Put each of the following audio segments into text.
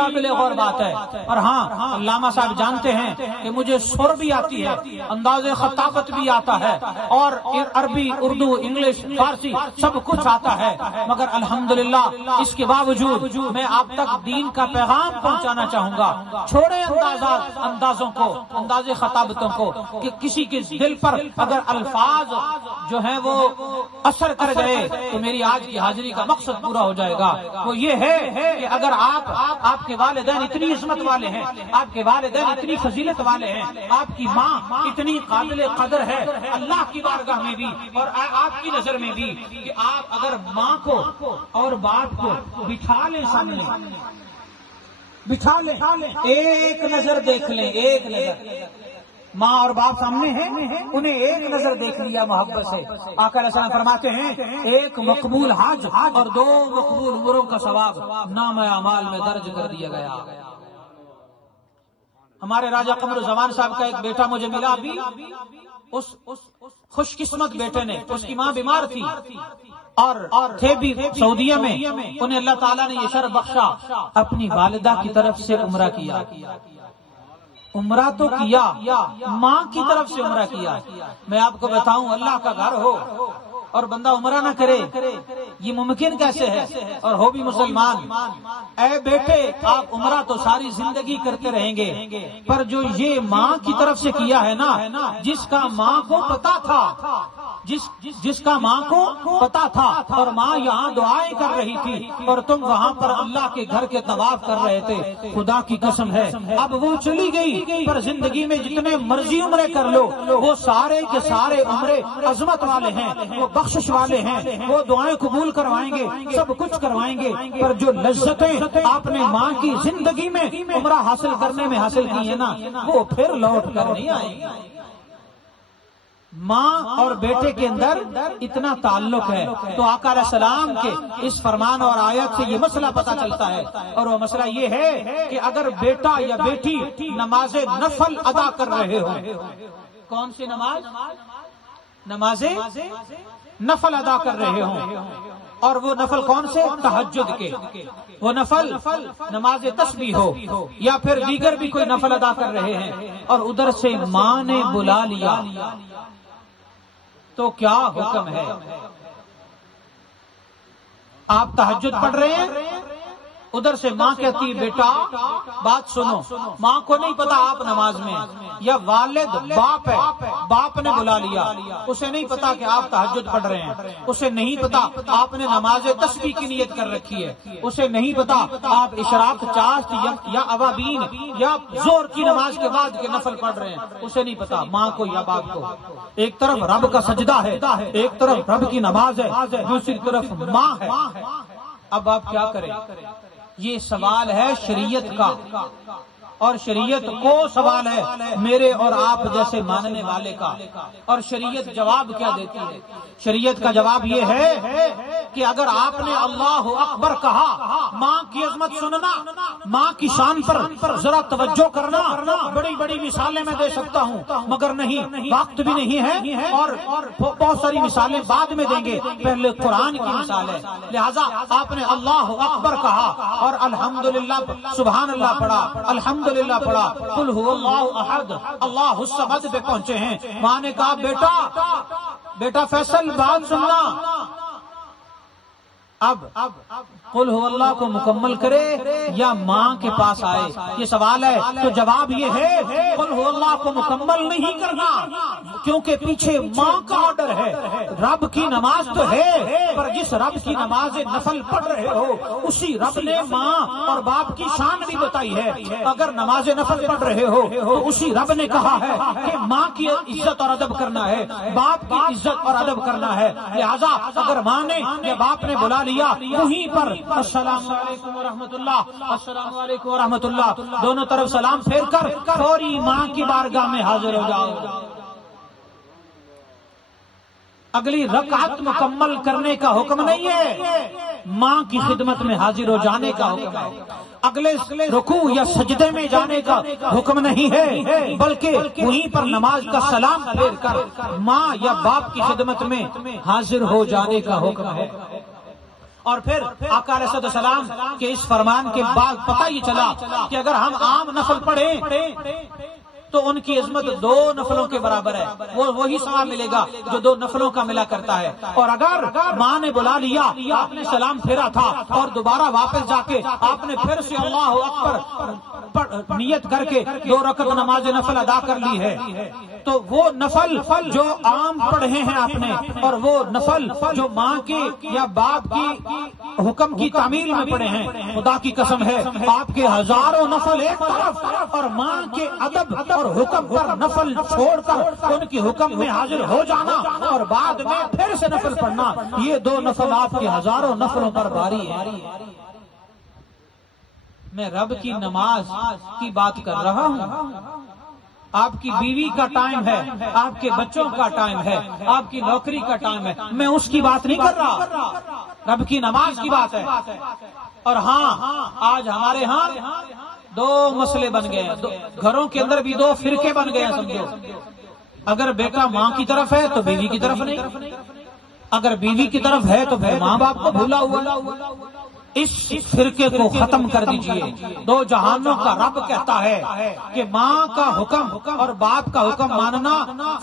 قابل غور بات ہے۔ اور ہاں، علامہ صاحب جانتے ہیں کہ مجھے سر بھی آتی ہے، انداز خطابت بھی آتا ہے، اور عربی، اردو، انگلش، فارسی سب کچھ آتا ہے، مگر الحمدللہ اس کے باوجود میں آپ تک دین کا پیغام پہنچانا چاہوں گا۔ چھوڑیں اندازوں کو، انداز خطابتوں کو، کہ کسی کے دل پر اگر الفاظ جو ہیں وہ اثر کر گئے تو میری آج کی حاضری کا مقصد پورا ہو جائے گا۔ وہ یہ ہے کہ اگر آپ کے والدین اتنی عظمت والے ہیں، آپ کے والدین اتنی فضیلت والے ہیں، آپ کی ماں اتنی قابل قدر ہے اللہ کی بارگاہ میں بھی اور آپ کی نظر میں بھی، کہ آپ اگر ماں کو اور باپ کو بٹھا لیں سامنے، بٹھا لیں، ایک نظر دیکھ لیں، ایک نظر، ماں اور باپ سامنے ہیں، انہیں ایک نظر دیکھ لیا محبت سے، آقا علیہ السلام فرماتے ہیں ایک مقبول حج اور 2 مقبول عمروں کا ثواب نامہ اعمال میں درج کر دیا گیا۔ ہمارے راجہ قمر زمان صاحب کا ایک بیٹا مجھے ملا ابھی، اس خوش قسمت بیٹے نے، اس کی ماں بیمار تھی اور تھے بھی سعودیہ میں، انہیں اللہ تعالیٰ نے یہ شرف بخشا، اپنی والدہ کی طرف سے عمرہ کیا۔ عمرہ تو کیا، ماں کی طرف سے عمرہ کیا۔ میں آپ کو بتاؤں، اللہ کا گھر ہو اور بندہ عمرہ نہ کرے، یہ ممکن کیسے ہے؟ اور ہو بھی مسلمان۔ اے بیٹے، آپ عمرہ تو ساری زندگی کرتے رہیں گے، پر جو یہ ماں کی طرف سے کیا ہے نا، جس کا ماں کو پتا تھا، جس کا ماں کو پتا تھا، اور ماں یہاں دعائیں کر رہی تھی اور تم وہاں پر اللہ کے گھر کے طواف کر رہے تھے، خدا کی قسم ہے اب وہ چلی گئی، پر زندگی میں جتنے مرضی عمرے کر لو، وہ سارے کے سارے عمرے عظمت والے ہیں، وہ بخشش والے ہیں، وہ دعائیں قبول کروائیں گے، سب کچھ کروائیں گے، پر جو لذتیں آپ نے ماں کی زندگی میں عمرہ حاصل کرنے میں حاصل کی ہیں نا، وہ پھر لوٹ کر نہیں آئیں گی۔ ماں اور بیٹے کے اندر اتنا تعلق ہے، تو آقا علیہ السلام کے اس فرمان اور آیت سے یہ مسئلہ پتا چلتا ہے، اور وہ مسئلہ یہ ہے کہ اگر بیٹا یا بیٹی نماز نفل ادا کر رہے ہو، کون سی نماز؟ نماز نفل ادا کر رہے ہوں، اور وہ نفل کون سے؟ تہجد کے، وہ نفل نماز تسبیح ہو یا پھر دیگر بھی کوئی نفل ادا کر رہے ہیں، اور ادھر سے ماں نے بلا لیا، تو کیا حکم ہے؟ آپ تہجد پڑھ رہے ہیں، ادھر سے ماں کہتی ہے بیٹا بات سنو، ماں کو نہیں پتا آپ نماز میں، یا والد باپ ہے، باپ نے بلا لیا، اسے نہیں پتا کہ آپ تہجد پڑھ رہے ہیں، اسے نہیں پتا آپ نے نماز تسبیح کی نیت کر رکھی ہے، اسے نہیں پتا آپ اشراق چاشت یا اوابین یا زور کی نماز کے بعد کے نفل پڑھ رہے ہیں، اسے نہیں پتا، ماں کو یا باپ کو۔ ایک طرف رب کا سجدہ ہے، ایک طرف رب کی نماز ہے، دوسری طرف ماں ہے، اب آپ کیا کریں؟ یہ سوال ہے شریعت کا، اور شریعت کو سوال ہے میرے اور آپ جیسے ماننے والے کا، اور شریعت جواب کیا دیتی ہے؟ شریعت کا جواب یہ ہے کہ اگر آپ نے اللہ اکبر کہا، ماں کی عظمت سننا، ماں کی شان پر ذرا توجہ کرنا، بڑی بڑی مثالیں میں دے سکتا ہوں مگر نہیں، وقت بھی نہیں ہے، اور بہت ساری مثالیں بعد میں دیں گے، پہلے قرآن کی مثال ہے، لہذا آپ نے اللہ اکبر کہا اور الحمدللہ سبحان اللہ پڑھا، الحمدللہ پڑھا، قل هو اللہ احد اللہ الصمد پہ پہنچے ہیں، ماں نے کہا بیٹا فیصل بات سننا، اب قل هو اللہ کو مکمل کرے یا ماں کے پاس آئے، یہ سوال ہے، تو جواب یہ ہے قل هو اللہ کو مکمل نہیں کرنا، کیونکہ پیچھے ماں کا آرڈر ہے، رب کی نماز تو ہے، پر جس رب کی نماز نفل پڑھ رہے ہو اسی رب نے ماں اور باپ کی شان بھی بتائی ہے، اگر نماز نفل پڑھ رہے ہو تو اسی رب نے کہا ہے کہ ماں کی عزت اور ادب کرنا ہے، باپ کی عزت اور ادب کرنا ہے، لہذا اگر ماں نے یا باپ نے بلا لیا وہیں پر السلام علیکم ورحمۃ اللہ، السلام علیکم ورحمۃ اللہ، دونوں طرف سلام پھیر کر فوری ماں کی بارگاہ میں حاضر ہو جاؤ۔ اگلی رکعت مکمل کرنے کا حکم نہیں ہے، ماں کی خدمت میں حاضر ہو جانے کا حکم ہے، اگلے رکوع یا سجدے میں جانے کا حکم نہیں ہے، بلکہ وہیں پر نماز کا سلام پھیر کر ماں یا باپ کی خدمت میں حاضر ہو جانے کا حکم ہے۔ اور پھر آقا علیہ السلام کے اس فرمان کے بعد پتہ یہ چلا کہ اگر ہم عام نفل پڑھیں تو ان کی عظمت 2 نفلوں کے برابر ہے، وہ وہی ثواب ملے گا جو 2 نفلوں کا ملا کرتا ہے۔ اور اگر ماں نے بلا لیا، آپ نے سلام پھیرا تھا اور دوبارہ واپس جا کے آپ نے پھر سے اللہ اکبر نیت کر کے 2 رکعت نماز نفل ادا کر لی ہے، تو وہ نفل جو عام پڑھے ہیں آپ نے، اور وہ نفل جو ماں کے یا باپ کی حکم کی تعمیل میں پڑھے ہیں، خدا کی قسم ہے آپ کے ہزاروں نفل ایک طرف اور ماں کے ادب اور حکم پر نفل چھوڑ کر ان کی حکم میں حاضر ہو جانا اور بعد میں پھر سے نفل پڑھنا، یہ 2 نفل آپ کے ہزاروں نفلوں پر بھاری ہے۔ میں رب کی نماز کی بات کر رہا ہوں، آپ کی بیوی کا ٹائم ہے، آپ کے بچوں کا ٹائم ہے، آپ کی نوکری کا ٹائم ہے، میں اس کی بات نہیں کر رہا، رب کی نماز کی بات ہے۔ اور ہاں آج ہمارے ہاں 2 مسئلے بن گئے ہیں، گھروں کے اندر بھی 2 فرقے بن گئے ہیں سمجھو۔ اگر بیٹا ماں کی طرف ہے تو بیوی کی طرف نہیں، اگر بیوی کی طرف ہے تو پھر ماں باپ کو بھولا ہوا۔ اس فرقے کو ختم کر دیجئے۔ 2 جہانوں کا رب کہتا ہے کہ ماں کا حکم اور باپ کا حکم ماننا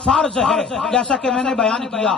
فرض ہے، جیسا کہ میں نے بیان کیا۔